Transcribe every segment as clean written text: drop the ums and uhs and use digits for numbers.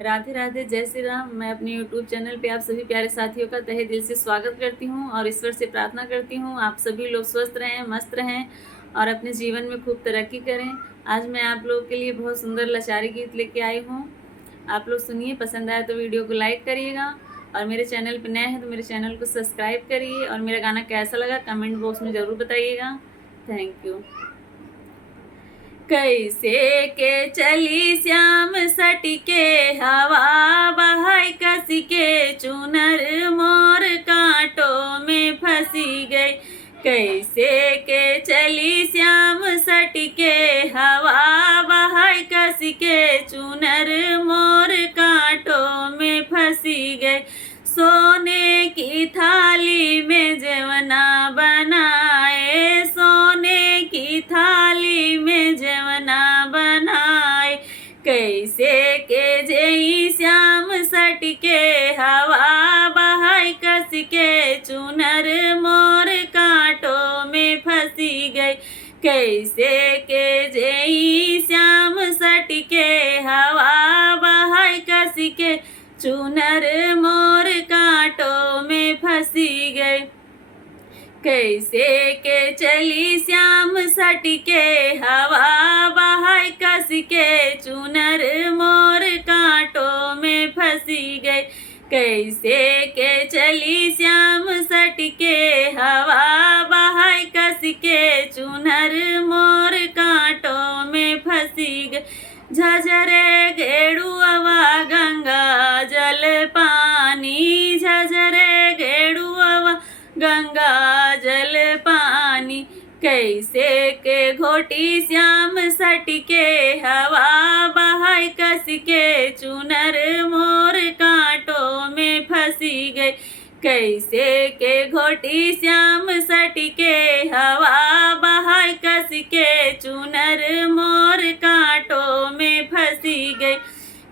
राधे राधे, जय श्री राम। मैं अपने YouTube चैनल पे आप सभी प्यारे साथियों का तहे दिल से स्वागत करती हूँ और ईश्वर से प्रार्थना करती हूँ आप सभी लोग स्वस्थ रहें, मस्त रहें और अपने जीवन में खूब तरक्की करें। आज मैं आप लोगों के लिए बहुत सुंदर लाचारी गीत लेके आई हूँ। आप लोग सुनिए, पसंद आए तो वीडियो को लाइक करिएगा और मेरे चैनल पर नए हैं तो मेरे चैनल को सब्सक्राइब करिए और मेरा गाना कैसा लगा कमेंट बॉक्स में ज़रूर बताइएगा। Thank you. कैसे के चली श्याम सटके हवा बहाय कसी के चुनर मोर कांटों में फंसी गई। कैसे के चली श्याम सटके हवा बहाय कसी के चुनर मोर कांटों में फंसी गई। सोने की थाली में जेवना बनाए, सोने की थाली में जेवना बनाए। कैसे के जेई श्याम सटके हवा बहाय कस के चुनर मोर कांटों में फंसी गई। कैसे के जेई श्याम सटके हवा बहाय कस के चुनर मोर कांटों में फंसी गई। कैसे के चली श्याम सटके हवा बहाय कस के चुनर मोर कांटों में फंसी गई। कैसे के चली श्याम सटके हवा बहाय कस के चुनर मोर कांटों में फंसी गई। झझरे गेड़ुआ गंगा जल पानी, झझरे गेड़ुआ गंगा जल पानी। कैसे के घोटी श्याम सटके हवा बहाय कस के चुनर मोर कांटों में फंसी गई। कैसे के घोटी श्याम सटके हवा बहाय कस के चुनर मोर कांटों में फंसी गई।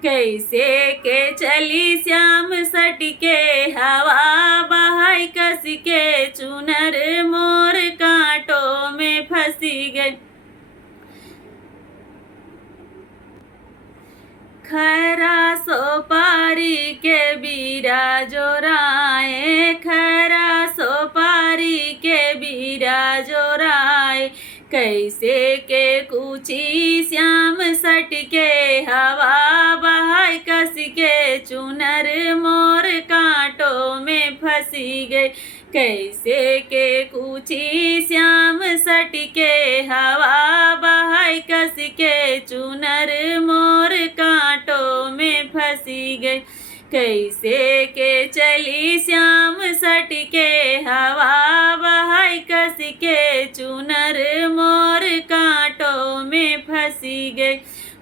कैसे के चली श्याम सटके हवा बहाय कस के चुनर मोर कांटों में फंसी गई। खरा सोपारी के बीरा जोराए, खरा सोपारी के बीरा जोराए। कैसे के कूची श्याम सटके हवा बहाय कस के चुनर मोर कांटों में फंसी गई। कैसे के कूची श्याम सटके हवा बहाय कस के चुनर मोर कांटों में फंसी गई। कैसे के चली श्याम सटके हवा बहाय कस के चुनर मोर कांटों में फंसी गई।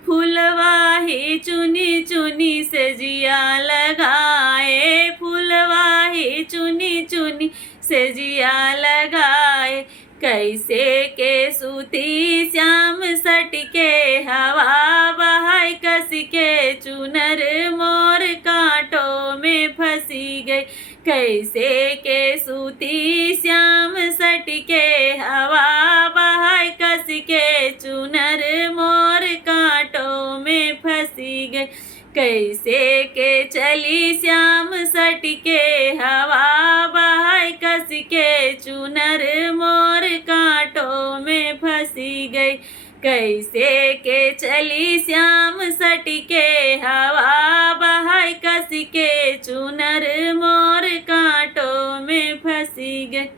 फूलवाही चुनी चुनी से जिया लगाए, फूलवाही चुनी चुनी से जिया लगाए। कैसे के सूती श्याम सटके हवा बहाय कस के चुनर मोर कांटों में फंसी गई। कैसे के सूती श्याम सटके हवा बहाय कस के चुनर मोर कांटों में फंसी गई। कैसे के चली श्याम सटके हवा बहाय कस के चुनर मोर कांटों में फंसी गई। कैसे के चली श्याम सटके हवा बहाय कस के चुनर मोर कांटों में फंसी गई।